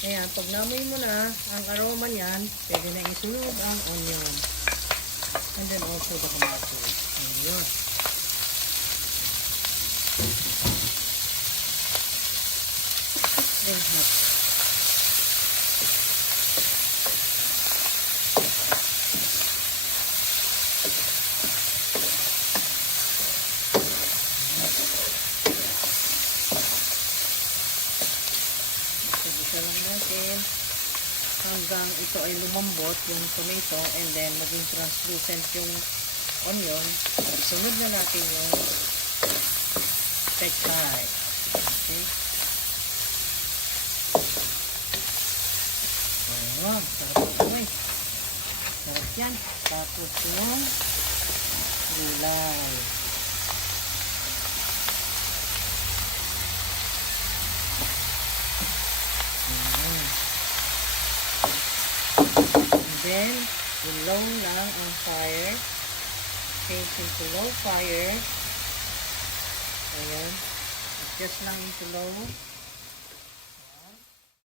Ayan, pag namoy mo na ang aroma niyan, pwede na isunod ang onion. And then also the tomatoes. Ayan. Then hot. Isa lang natin hanggang ito ay lumambot yung tomato and then maging translucent yung onion. Sunod na natin yung pechay. Okay. Ayan, sarap ito eh. Sarap yan. Tapos yung gulay. Then, low lang ang fire. Change into low fire. Ayan. Adjust lang into low.